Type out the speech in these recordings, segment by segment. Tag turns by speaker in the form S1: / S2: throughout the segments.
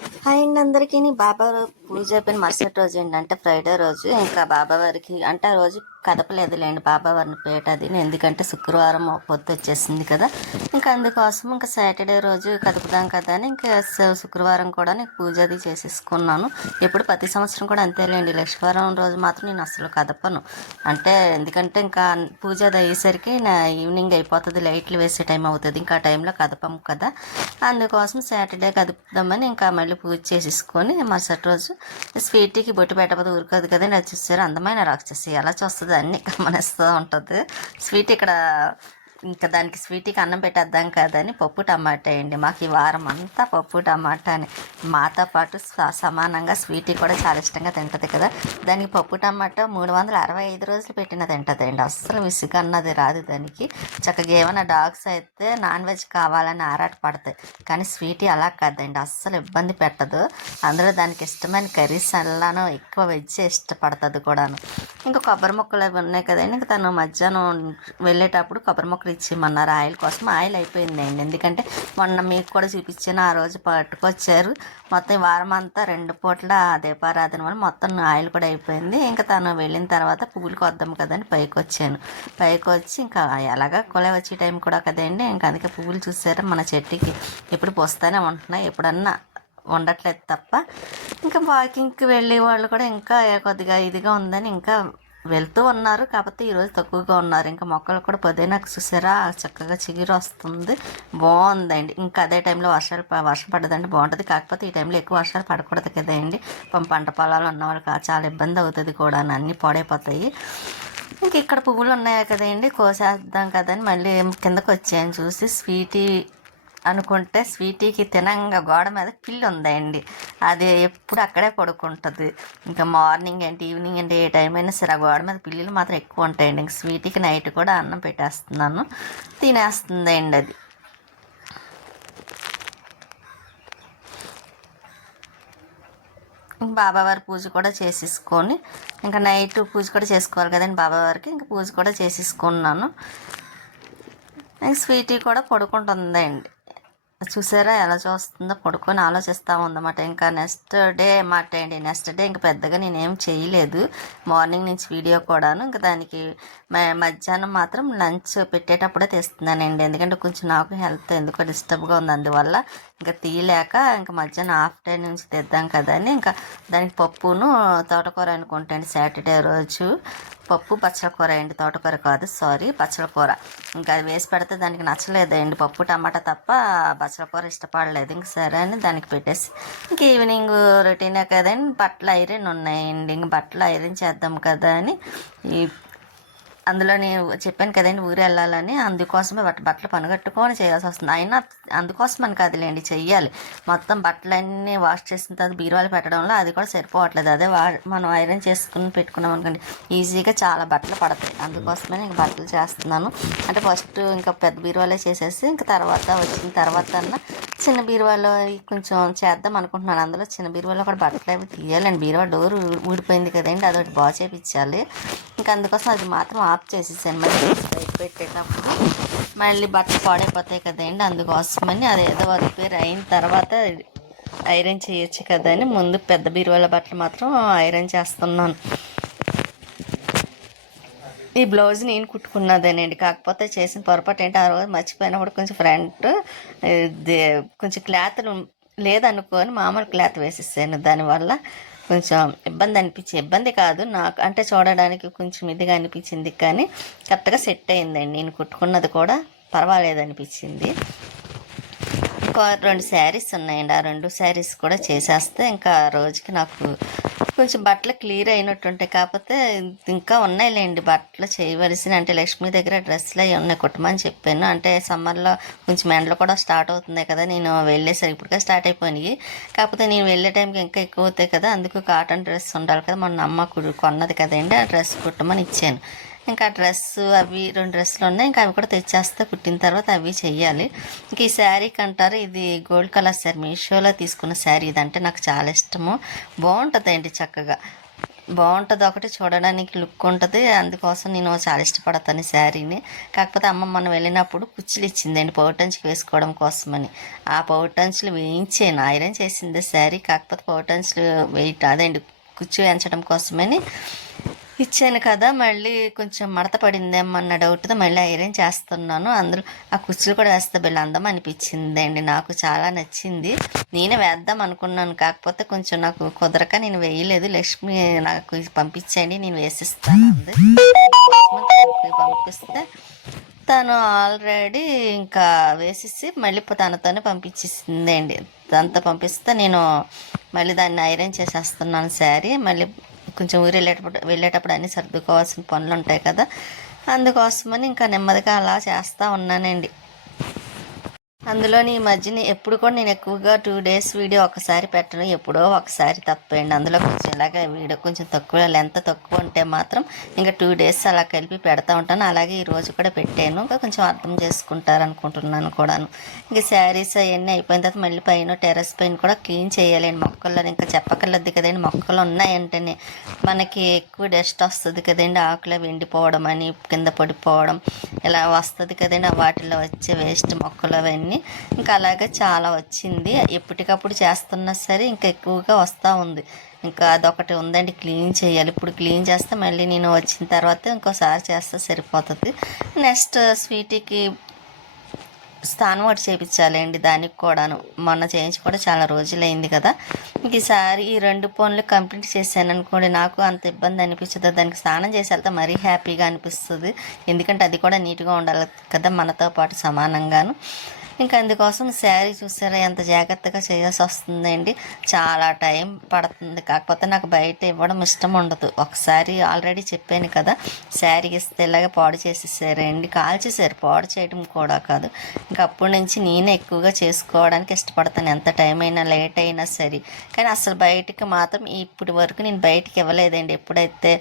S1: Hi అండి అందరికీ బాబా పూజ అయిపోయిన మరుసటి రోజు ఏంటంటే ఫ్రైడే రోజు. ఇంకా బాబా వారికి అంటే ఆ రోజు కదపలేదులేండి బాబా వారిని పేట అది ఎందుకంటే శుక్రవారం పొద్దు వచ్చేసింది కదా. ఇంకా అందుకోసం ఇంకా సాటర్డే రోజు కదుపుదాం కదా అని ఇంకా శుక్రవారం కూడా నేను పూజ అది చేసేసుకున్నాను. ఎప్పుడు ప్రతి సంవత్సరం కూడా అంతేలేండి. లక్ష్మీవారం రోజు మాత్రం నేను అసలు కదపను. అంటే ఎందుకంటే ఇంకా పూజ అది అయ్యేసరికి నా ఈవినింగ్ అయిపోతుంది. లైట్లు వేసే టైం అవుతుంది. ఇంకా ఆ టైంలో కదపం కదా. అందుకోసం సాటర్డే కదుపుదామని ఇంకా మళ్ళీ పూజ చేసేసుకొని మరుసటి రోజు స్వీట్కి బొట్టు పెట్టకపోతే ఊరుకోదు కదా నేను చూసారు. అందమైన రాక్షసి. ఎలా చూస్తుంది అన్ని గమనిస్తూ ఉంటుంది. స్వీట్ ఇక్కడ ఇంకా దానికి స్వీట్కి అన్నం పెట్టేద్దాం కదని పప్పు టమాటా అండి. మాకు ఈ వారం అంతా పప్పు టమాటాని మాతో పాటు సమానంగా స్వీట్ కూడా చాలా ఇష్టంగా తింటుంది కదా. దానికి పప్పు టమాటా మూడు వందల అరవై ఐదు రోజులు పెట్టిన తింటుంది అండి. అస్సలు విసుగు అన్నది రాదు దానికి. చక్కగా ఏమైనా డాగ్స్ అయితే నాన్ వెజ్ కావాలని ఆరాట పడతాయి. కానీ స్వీట్ అలా కాదండి. అస్సలు ఇబ్బంది పెట్టదు. అందులో దానికి ఇష్టమైన కర్రీస్ అల్లాను ఎక్కువ వెజ్ ఇష్టపడుతుంది కూడాను. ఇంకా కొబ్బరి మొక్కలు అవి ఉన్నాయి కదండి ఇంకా తను మధ్యాహ్నం వెళ్ళేటప్పుడు కొబ్బరి మొక్కలు ఇచ్చేయమన్నారు ఆయిల్ కోసం. ఆయిల్ అయిపోయిందండి ఎందుకంటే మొన్న మీకు కూడా చూపించాను ఆ రోజు పట్టుకొచ్చారు మొత్తం వారం అంతా రెండు పూట్ల దీపారాధన వల్ల మొత్తం ఆయిల్ కూడా అయిపోయింది. ఇంకా తను వెళ్ళిన తర్వాత పువ్వులకి వద్దాం కదని పైకి వచ్చాను. పైకి వచ్చి ఇంకా ఎలాగా కొలే వచ్చే టైం కూడా కదండి ఇంకా అందుకే పువ్వులు చూసారా మన చెట్టుకి ఎప్పుడు పోస్తానే ఉంటున్నాయి. ఎప్పుడన్నా ఉండట్లేదు తప్ప ఇంకా వాకింగ్కి వెళ్ళే వాళ్ళు కూడా ఇంకా కొద్దిగా ఇదిగా ఉందని ఇంకా వెళ్తూ ఉన్నారు. కాకపోతే ఈరోజు తక్కువగా ఉన్నారు. ఇంకా మొక్కలు కూడా పొద్దున్నకు చూసారా? చక్కగా చిగురు వస్తుంది. బాగుందండి. ఇంకా అదే టైంలో వర్షాలు వర్షం పడదండి బాగుంటుంది. కాకపోతే ఈ టైంలో ఎక్కువ వర్షాలు పడకూడదు కదండి పంట పొలాలు ఉన్న వాళ్ళకి చాలా ఇబ్బంది అవుతుంది కూడా. అన్నీ పాడైపోతాయి. ఇంక ఇక్కడ పువ్వులు ఉన్నాయి కదండి కోసేద్దాం కదని మళ్ళీ కిందకు వచ్చాను చూసి స్వీటీ అనుకుంటే స్వీటీకి తినంగా గోడ మీద పిల్లి ఉందండి. అది ఎప్పుడు అక్కడే పడుకుంటుంది. ఇంకా మార్నింగ్ ఏంటి ఈవినింగ్ ఏంటి ఏ టైం అయినా సరే ఆ గోడ మీద పిల్లులు మాత్రం ఎక్కువ ఉంటాయండి. ఇంక స్వీటీకి నైట్ కూడా అన్నం పెట్టేస్తున్నాను. తినేస్తుందండి అది. ఇంక బాబావారి పూజ కూడా చేసేసుకొని ఇంకా నైట్ పూజ కూడా చేసుకోవాలి కదండి బాబావారికి ఇంకా పూజ కూడా చేసేసుకున్నాను. స్వీటీ కూడా పడుకుంటుందండి. చూసారా? ఎలా చూస్తుందో పడుకొని ఆలోచిస్తూ ఉందన్నమాట. ఇంకా నెక్స్ట్ డే మాట అండి నెక్స్ట్ డే ఇంకా పెద్దగా నేనేం చేయలేదు. మార్నింగ్ నుంచి వీడియో కూడాను ఇంకా దానికి మధ్యాహ్నం మాత్రం లంచ్ పెట్టేటప్పుడే తెస్తున్నానండి. ఎందుకంటే కొంచెం నాకు హెల్త్ ఎందుకో డిస్టర్బ్గా ఉంది. అందువల్ల ఇంకా తీయలేక ఇంకా మధ్యాహ్నం హాఫ్ డే నుంచి తెద్దాం కదా అని ఇంకా దానికి పప్పును తోటకూర అనుకుంటాను సాటర్డే రోజు. పప్పు పచ్చల కూర అండి. తోటకూర కాదు సారీ పచ్చల కూర ఇంకా అది వేసి పెడితే దానికి నచ్చలేదండి. పప్పు టమాటా తప్ప పచ్చల కూర ఇష్టపడలేదు. ఇంక సరే అని దానికి పెట్టేసి ఇంక ఈవినింగ్ రొటీనే కదండి. బట్టలు ఐరన్ ఉన్నాయండి. ఇంక బట్టలు ఐరన్ చేద్దాం కదా అని ఈ అందులో నేను చెప్పాను కదండి ఊరు వెళ్ళాలని. అందుకోసమే బట్ట బట్టలు పనిగట్టుకొని చేయాల్సి వస్తుంది. అయినా అందుకోసమని కాదులేండి చెయ్యాలి. మొత్తం బట్టలన్నీ వాష్ చేసిన తర్వాత బీరువాలు పెట్టడంలో అది కూడా సరిపోవట్లేదు. అదే వా మనం ఐరన్ చేసుకుని పెట్టుకున్నాం అనుకోండి ఈజీగా చాలా బట్టలు పడతాయి. అందుకోసమే నేను బట్టలు చేస్తున్నాను. అంటే ఫస్ట్ ఇంకా పెద్ద బీరువాలే చేసేసి ఇంకా తర్వాత వచ్చిన తర్వాత అన్న చిన్న బీరువాలో కొంచెం చేద్దాం అనుకుంటున్నాను. అందులో చిన్న బీరువాలో కూడా బట్టలు అవి తీయాలండి. బీరువా డోర్ ఊడిపోయింది కదండి. అదొకటి బాగా చేపించాలి ఇంకా అందుకోసం అది మాత్రం ఆఫ్ చేసేసాను. మళ్ళీ బయట పెట్టేటప్పుడు మళ్ళీ బట్టలు పాడైపోతాయి కదండి. అందుకోసమని అది ఏదో రిపేర్ అయిన తర్వాత ఐరన్ చేయొచ్చు కదా అని ముందు పెద్ద బీరువాల బట్టలు మాత్రం ఐరన్ చేస్తున్నాను. ఈ బ్లౌజ్ నేను కుట్టుకున్నదేనండి. కాకపోతే చేసిన పొరపాటు ఏంటి ఆ రోజు మర్చిపోయినప్పుడు కొంచెం ఫ్రంట్ కొంచెం క్లాత్ లేదనుకొని మామూలు క్లాత్ వేసేసాను. దానివల్ల కొంచెం ఇబ్బంది అనిపించి ఇబ్బంది కాదు. నాకు అంటే చూడడానికి కొంచెం ఇదిగా అనిపించింది. కానీ కరెక్ట్గా సెట్ అయిందండి. నేను కుట్టుకున్నది కూడా పర్వాలేదు అనిపించింది. ఇంకో రెండు శారీస్ ఉన్నాయండి. ఆ రెండు శారీస్ కూడా చేసేస్తే ఇంకా ఆ రోజుకి నాకు కొంచెం బట్టలు క్లియర్ అయినట్టుంటాయి. కాకపోతే ఇంకా ఉన్నాయిలేండి బట్టలు చేయవలసిన అంటే లక్ష్మి దగ్గర డ్రెస్సులు అవి ఉన్నాయి కుట్టమని చెప్పాను. అంటే సమ్మర్లో కొంచెం ఎండలు కూడా స్టార్ట్ అవుతుంది కదా నేను వెళ్ళేసరికి ఇప్పటికే స్టార్ట్ అయిపోయినాయి. కాకపోతే నేను వెళ్ళే టైంకి ఇంకా ఎక్కువ అవుతాయి కదా అందుకు కాటన్ డ్రెస్ ఉండాలి కదా. మొన్న అమ్మ కుడు- కొన్నది కదండి ఆ డ్రెస్ కుట్టమని ఇచ్చాను. ఇంకా డ్రెస్ అవి రెండు డ్రెస్సులు ఉన్నాయి. ఇంకా అవి కూడా తెచ్చేస్తే. కుట్టిన తర్వాత అవి చేయాలి ఇంక ఈ శారీకి అంటారు ఇది గోల్డ్ కలర్ శారీ. మీషోలో తీసుకున్న శారీ ఇది అంటే నాకు చాలా ఇష్టము. బాగుంటుందండి చక్కగా. బాగుంటుంది ఒకటి చూడడానికి లుక్ ఉంటుంది. అందుకోసం నేను చాలా ఇష్టపడతాను ఈ శారీని. కాకపోతే అమ్మ మనం వెళ్ళినప్పుడు కుచ్చులు ఇచ్చిందండి పౌటంచులు వేసుకోవడం కోసమని. ఆ పౌటంచులు వేయించాను. ఐరన్ చేసింది శారీ. కాకపోతే పౌటంచులు వెయిట్ అండి కుచ్చు వేయించడం కోసమని. ఇచ్చాను కదా మళ్ళీ కొంచెం మడత పడిందేమన్న డౌట్తో మళ్ళీ ఐరన్ చేస్తున్నాను. అందులో ఆ కుర్చీలు కూడా వేస్తే బిల్లు అందం అనిపించిందండి. నాకు చాలా నచ్చింది. నేనే వేద్దాం అనుకున్నాను. కాకపోతే కొంచెం నాకు కుదరక నేను వేయలేదు. లక్ష్మి నాకు పంపించండి నేను వేసిస్తాను అంది. పంపిస్తే తను ఆల్రెడీ ఇంకా వేసేసి మళ్ళీ తనతోనే పంపించేసిందండి. దాంతో పంపిస్తే నేను మళ్ళీ దాన్ని ఐరన్ చేసేస్తున్నాను శారీ. మళ్ళీ కొంచెం ఊరు వెళ్ళేటప్పుడు వెళ్ళేటప్పుడు అన్నీ సర్దుకోవాల్సిన పనులు ఉంటాయి కదా. అందుకోసమని ఇంకా నెమ్మదిగా అలా చేస్తూ ఉన్నానండి. అందులోని ఈ మధ్యన ఎప్పుడు కూడా నేను ఎక్కువగా టూ డేస్ వీడియో ఒకసారి పెట్టను ఎప్పుడో ఒకసారి తప్పండి అందులో కొంచెం ఇలాగ వీడియో కొంచెం తక్కువ లెంత్ తక్కువ ఉంటే మాత్రం ఇంకా టూ డేస్ అలా కలిపి పెడతా ఉంటాను. అలాగే ఈరోజు కూడా పెట్టాను. ఇంకా కొంచెం అర్థం చేసుకుంటారు అనుకుంటున్నాను కూడాను. ఇంకా శారీస్ అవన్నీ అయిపోయిన తర్వాత మళ్ళీ పైన టెర్రస్ పైన కూడా క్లీన్ చేయాలండి. మొక్కల్లో ఇంకా చెప్పకలేదు కదండి. మొక్కలు ఉన్నాయంటేనే మనకి ఎక్కువ డస్ట్ వస్తుంది కదండి. ఆకులు ఎండిపోవడం అని కింద పడిపోవడం ఇలా వస్తుంది కదండి. వాటిలో వచ్చే వేస్ట్ మొక్కలు అవన్నీ ఇంకా అలాగే చాలా వచ్చింది. ఎప్పటికప్పుడు చేస్తున్నా సరే ఇంకా ఎక్కువగా వస్తూ ఉంది. ఇంకా అదొకటి ఉందండి క్లీన్ చేయాలి. ఇప్పుడు క్లీన్ చేస్తే మళ్ళీ నేను వచ్చిన తర్వాత ఇంకోసారి చేస్తే సరిపోతుంది. నెక్స్ట్ స్వీటీకి స్థానం ఒకటి చేయించాలండి దానికి కూడాను. మొన్న చేయించి కూడా చాలా రోజులైంది కదా. ఇంక ఈసారి ఈ రెండు పనులు కంప్లీట్ చేశాను అనుకోండి నాకు అంత ఇబ్బంది అనిపించదు దానికి స్నానం చేసి వెళ్తే మరీ హ్యాపీగా అనిపిస్తుంది. ఎందుకంటే అది కూడా నీట్గా ఉండాలి కదా మనతో పాటు సమానంగాను. ఇంకా అందుకోసం శారీ చూసారా ఎంత జాగ్రత్తగా చేయాల్సి వస్తుందండి చాలా టైం పడుతుంది. కాకపోతే నాకు బయట ఇవ్వడం ఇష్టం ఉండదు. ఒకసారి ఆల్రెడీ చెప్పాను కదా శారీ ఇస్తే ఇలాగే పాడు చేసేసారండి కాల్చేసారు పాడు చేయడం కూడా కాదు. ఇంకా అప్పటి నుంచి నేనే ఎక్కువగా చేసుకోవడానికి ఇష్టపడతాను. ఎంత టైం అయినా లేట్ అయినా సరే. కానీ అసలు బయటికి మాత్రం ఇప్పటి వరకు నేను బయటికి ఇవ్వలేదండి. ఎప్పుడైతే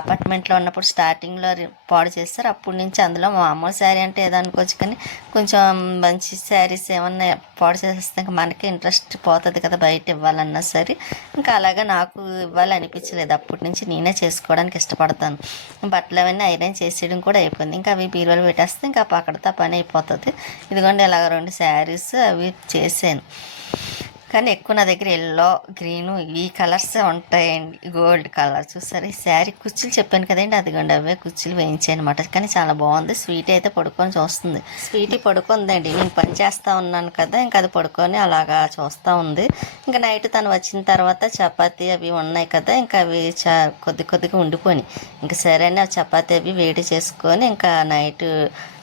S1: అపార్ట్మెంట్లో ఉన్నప్పుడు స్టార్టింగ్లో పాడు చేస్తారు అప్పటి నుంచి అందులో మామూలు శారీ అంటే ఏదో అనుకోవచ్చు కానీ కొంచెం మంచి శారీస్ ఏమన్నా పాడు చేసేస్తే ఇంకా మనకి ఇంట్రెస్ట్ పోతుంది కదా బయట ఇవ్వాలన్నా సరే. ఇంకా అలాగే నాకు ఇవ్వాలనిపించలేదు. అప్పటి నుంచి నేనే చేసుకోవడానికి ఇష్టపడతాను. బట్టలు అవన్నీ ఐరన్ చేసేయడం కూడా అయిపోయింది. ఇంకా అవి బీరువాలు పెట్టేస్తే ఇంకా అక్కడితో పని అయిపోతుంది. ఇదిగోండి ఇలాగ రెండు శారీస్ అవి చేశాను. కానీ ఎక్కువ నా దగ్గర ఎల్లో గ్రీను ఈ కలర్స్ ఉంటాయండి. గోల్డ్ కలర్ చూసారు? ఈ శారీ కుర్చీలు చెప్పాను కదండి. అదిగోండి అవే కుర్చీలు వేయించాయి అనమాట కానీ చాలా బాగుంది. స్వీట్ అయితే పడుకొని చూస్తుంది. స్వీట్ పడుకుందండి. నేను పని చేస్తూ ఉన్నాను కదా ఇంకా అది పడుకొని అలాగా చూస్తూ ఉంది. ఇంకా నైట్ తను వచ్చిన తర్వాత చపాతీ అవి ఉన్నాయి కదా ఇంకా అవి చా కొద్ది కొద్దిగా ఉండిపోయి ఇంకా సరే అని ఆ చపాతీ అవి వేడి చేసుకొని ఇంకా నైట్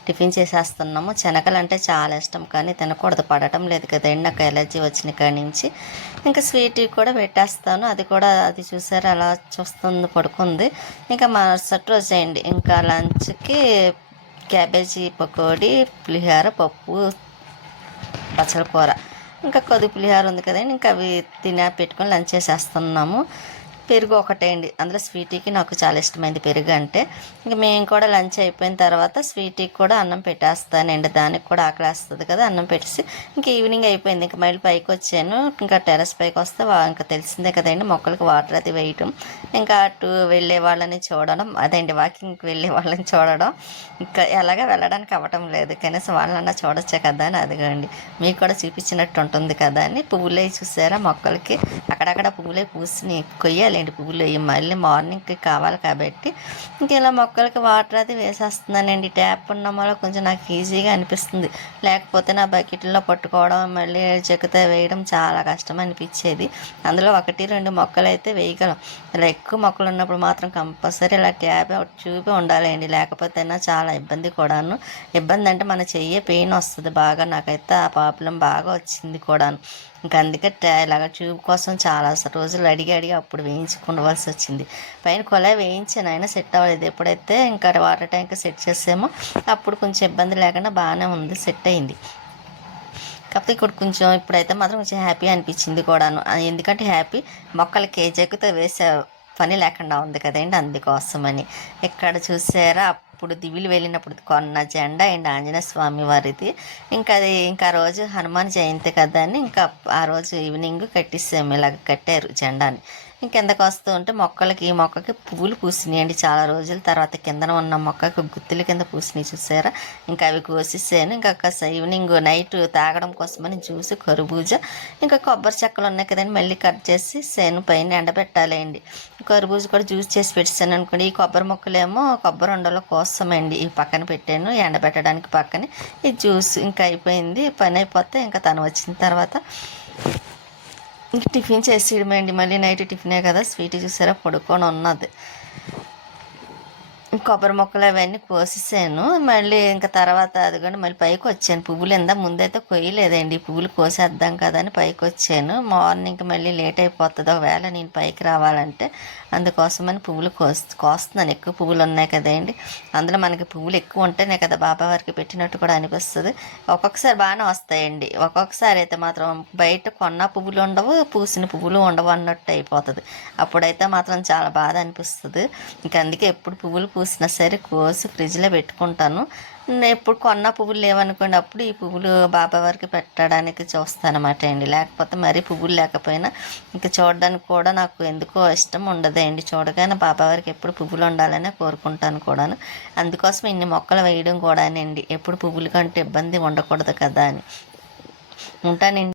S1: టిఫిన్ చేసేస్తున్నాము. శనగలు అంటే చాలా ఇష్టం కానీ తినకూడదు పడటం లేదు కదండి నాకు ఎలర్జీ వచ్చిన కాడి నుంచి ఇంకా స్వీట్ కూడా పెట్టేస్తాను. అది కూడా అది చూసారు అలా చూస్తుంది పడుకుంది. ఇంకా మరుసటి రోజు చేయండి ఇంకా లంచ్కి క్యాబేజీ పకోడీ పులిహోర పప్పు పచ్చడి కూర. ఇంకా కొద్ది పులిహోర ఉంది కదండి ఇంకా అవి తినే పెట్టుకొని లంచ్ చేసేస్తున్నాము. పెరుగు ఒకటే అండి. అందులో స్వీటీకి నాకు చాలా ఇష్టమైంది పెరుగు అంటే. ఇంక మేము కూడా లంచ్ అయిపోయిన తర్వాత స్వీటీకి కూడా అన్నం పెట్టేస్తానండి దానికి కూడా ఆకలేస్తుంది కదా అన్నం పెట్టేసి. ఇంక ఈవినింగ్ అయిపోయింది. ఇంకా మళ్ళీ పైకి వచ్చాను. ఇంకా టెరస్ పైకి వస్తే ఇంకా తెలిసిందే కదండి మొక్కలకి వాటర్ అది వేయటం. ఇంకా అటు వెళ్ళే వాళ్ళని చూడడం అదండి వాకింగ్కి వెళ్ళే వాళ్ళని చూడడం. ఇంకా ఎలాగ వెళ్ళడానికి అవ్వటం లేదు. కనీసం వాళ్ళన్నా చూడొచ్చే కదా అని అదిగండి. మీకు కూడా చూపించినట్టు ఉంటుంది కదా అని. పువ్వులే చూసారా మొక్కలకి? అక్కడక్కడ పువ్వులే పూసిని కొయ్యాలండి పువ్వులు వేయి. మళ్ళీ మార్నింగ్కి కావాలి కాబట్టి ఇంక ఇలా మొక్కలకి వాటర్ అది వేసేస్తున్నానండి. ట్యాప్ ఉన్న వల్ల కొంచెం నాకు ఈజీగా అనిపిస్తుంది. లేకపోతే నా బకెట్లో పట్టుకోవడం మళ్ళీ చెక్కుతో వేయడం చాలా కష్టం అనిపించేది. అందులో ఒకటి రెండు మొక్కలు అయితే వేయగలం. ఇలా ఎక్కువ మొక్కలు ఉన్నప్పుడు మాత్రం కంపల్సరీ ఇలా ట్యాప్ చూపి ఉండాలండి. లేకపోతే నా చాలా ఇబ్బంది కూడాను. ఇబ్బంది అంటే మన చెయ్యే పెయిన్ వస్తుంది బాగా. నాకైతే ఆ ప్రాబ్లం బాగా వచ్చింది కూడాను. ఇంకా అందుకే ఇలాగ ట్యూబ్ కోసం చాలా రోజులు అడిగి అడిగి అప్పుడు వేయించుకోవలసి వచ్చింది. పైన కొలాయి వేయించాను అయినా సెట్ అవ్వలేదు. ఎప్పుడైతే ఇంకా వాటర్ ట్యాంక్ సెట్ చేసామో అప్పుడు కొంచెం ఇబ్బంది లేకుండా బాగానే ఉంది సెట్ అయింది. కాకపోతే ఇక్కడ కొంచెం ఇప్పుడైతే మాత్రం కొంచెం హ్యాపీ అనిపించింది కూడాను. ఎందుకంటే హ్యాపీ మొక్కలు కేజీకుతో వేసే పని లేకుండా ఉంది కదండి అందుకోసమని. ఇక్కడ చూసారా? అప్పుడు దివిలు వెళ్ళినప్పుడు కొన్న జెండా అండ్ ఆంజనేయ స్వామి వారిది. ఇంకా అది ఇంకా ఆ రోజు హనుమాన్ జయంతి కదా అని ఇంకా ఆ రోజు ఈవినింగ్ కట్టిస్తాము ఇలాగ కట్టారు జెండాని. ఇంకెందకు వస్తూ ఉంటే మొక్కలకి ఈ మొక్కకి పువ్వులు పూసినాయండి చాలా రోజుల తర్వాత. కిందన ఉన్న మొక్కకి గుత్తుల కింద పూసినాయి చూసారా? ఇంకా అవి కోసేసాను. ఇంకా ఈవినింగ్ నైట్ తాగడం కోసమని జ్యూస్ కరుబూజ ఇంకా కొబ్బరి చెక్కలు ఉన్నాయి కదండి మళ్ళీ కట్ చేసి సేను పైన ఎండబెట్టాలండి. కరుబూజ కూడా జ్యూస్ చేసి పెట్టాను అనుకోండి. ఈ కొబ్బరి మొక్కలేమో కొబ్బరి ఉండల కోసమండి. ఈ పక్కన పెట్టాను. ఎండబెట్టడానికి పక్కన ఈ జ్యూస్ ఇంకా అయిపోయింది. పని అయిపోతే ఇంకా తను వచ్చిన తర్వాత ఇంక టిఫిన్ చేసేయడమేండి మళ్ళీ నైట్ టిఫినే కదా. స్వీట్ చూసారా? పడుకొని ఉన్నది. కొబ్బరి మొక్కలు అవన్నీ కోసేసాను. మళ్ళీ ఇంకా తర్వాత అదిగోండి మళ్ళీ పైకి వచ్చాను. పువ్వులు ఇందా ముందైతే కొయ్యలేదండి. పువ్వులు కోసేద్దాం కదా అని పైకి వచ్చాను. మార్నింగ్ మళ్ళీ లేట్ అయిపోతుంది. ఒకవేళ నేను పైకి రావాలంటే అందుకోసమని పువ్వులు కోస్ కోస్తున్నాను. ఎక్కువ పువ్వులు ఉన్నాయి కదండి అందులో మనకి పువ్వులు ఎక్కువ ఉంటేనే కదా బాబా వారికి పెట్టినట్టు కూడా అనిపిస్తుంది. ఒక్కొక్కసారి బాగానే వస్తాయండి. ఒక్కొక్కసారి అయితే మాత్రం బయట కొన్న పువ్వులు ఉండవు పూసిన పువ్వులు ఉండవు అన్నట్టు అయిపోతుంది. అప్పుడైతే మాత్రం చాలా బాధ అనిపిస్తుంది. ఇంకా అందుకే ఎప్పుడు పువ్వులు పూసినా సరే కోసి ఫ్రిడ్జ్లో పెట్టుకుంటాను. నేను ఎప్పుడు కొన్న పువ్వులు లేవనుకోండి అప్పుడు ఈ పువ్వులు బాబా వారికి పెట్టడానికి చూస్తానమాట అండి. లేకపోతే మరీ పువ్వులు లేకపోయినా ఇంకా చూడడానికి కూడా నాకు ఎందుకో ఇష్టం ఉండదండి చూడగానే బాబా వారికి ఎప్పుడు పువ్వులు ఉండాలనే కోరుకుంటాను కూడాను. అందుకోసం ఇన్ని మొక్కలు వేయడం కూడానండి. ఎప్పుడు పువ్వుల కంటే ఇబ్బంది ఉండకూడదు కదా అని. ఉంటానండి.